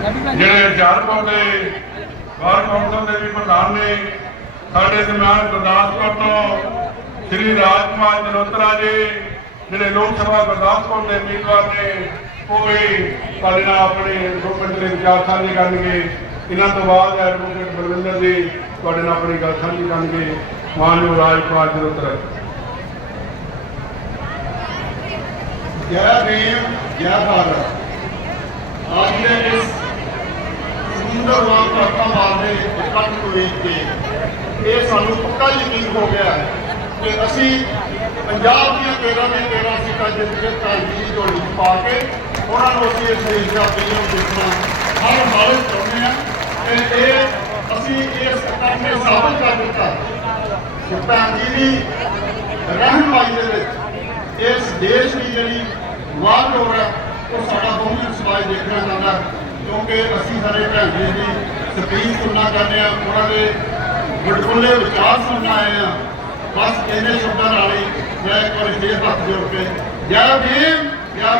ਜਿਹੜੇ ਹੁਸ਼ਿਆਰਪੁਰ ਦੇ ਵਾਰ ਕੌਂਸਲ ਦੇ ਵੀ ਪ੍ਰਧਾਨ ਨੇ, ਸਾਡੇ ਦਰਮਿਆਨ ਗੁਰਦਾਸਪੁਰ ਤੋਂ ਸ੍ਰੀ ਰਾਜਕੁਮਾਰ ਜਨੋਤਰਾ ਜੀ ਜਿਹੜੇ ਲੋਕ ਸਭਾ ਗੁਰਦਾਸਪੁਰ ਦੇ ਉਮੀਦਵਾਰ ਨੇ, ਉਹ ਵੀ ਸਾਡੇ ਨਾਲ ਆਪਣੇ ਦੋ ਦੇ ਵਿਚਾਰ ਸਾਂਝੇ ਕਰਨਗੇ। ਇਹਨਾਂ ਤੋਂ ਬਾਅਦ ਐਡਵੋਕੇਟ ਬਲਵਿੰਦਰ ਜੀ ਤੁਹਾਡੇ ਨਾਲ ਆਪਣੀ ਗੱਲ ਸਾਂਝੀ ਕਰਨਗੇ। ਮਾਨਯੋਗ ਰਾਜਕੁਮਾਰ ਜਨੋਤਰਾ ਜੈ ਭੀਮ, ਜੈ ਭਾਰਤ। ਅੱਜ ਦੇ ਸੁੰਦਰ ਵਾਂਗ ਕਰਤਾ ਮਾਰਦੇ ਇਕੱਠ ਨੂੰ ਵੇਖ ਕੇ ਇਹ ਸਾਨੂੰ ਪੱਕਾ ਯਕੀਨ ਹੋ ਗਿਆ ਹੈ ਕਿ ਅਸੀਂ ਪੰਜਾਬ ਦੀਆਂ 13 ਦੇ 13 ਸੀਟਾਂ ਜਿੱਤ ਕੇ ਕਾਂਗਰਸ ਝੋਲੀ ਪਾ ਕੇ ਉਹਨਾਂ ਨੂੰ ਅਸੀਂ ਇਸ ਦੇਸ਼ ਦਾ ਜਿੱਤਣਾ ਹਰ ਹਾਲਤ ਚਾਹੁੰਦੇ ਹਾਂ ਤੇ ਇਹ ਅਸੀਂ ਇਸ ਇਕੱਠ ਸਾਬਤ ਕਰ ਦਿੱਤਾ ਕਿ ਭੈਣ ਜੀ ਦੀ ਰਹਿਨਮਾਈ ਦੇ ਵਿੱਚ ਇਸ ਦੇਸ਼ ਦੀ ਜਿਹੜੀ ਵਾਰ ਹੋ ਰਿਹਾ, ਉਹ ਸਾਡਾ ਬਹੁਮਤ ਸਮਾਜ ਦੇਖਣਾ ਚਾਹੁੰਦਾ ਹੈ। ਕਿਉਂਕਿ ਅਸੀਂ ਸਾਰੇ ਭੈਣ ਜੀ ਦੀ ਸਪੀਚ ਸੁਣਨਾ ਚਾਹੁੰਦੇ ਆ ਉਹਨਾਂ ਦੇ ਗੁਰਗੁੱਲੇ ਵਿਚਾਰ ਸੁਣਨਾ ਆਏ ਆ ਬਸ ਇਹਨੇ ਸ਼ਬਦਾਂ ਨਾਲ ਹੀ ਮੈਂ ਇੱਕ ਵਾਰੀ ਫੇਰ ਹੱਥ ਜੋੜ ਕੇ, ਜੈ ਭੀਮ, ਜੈ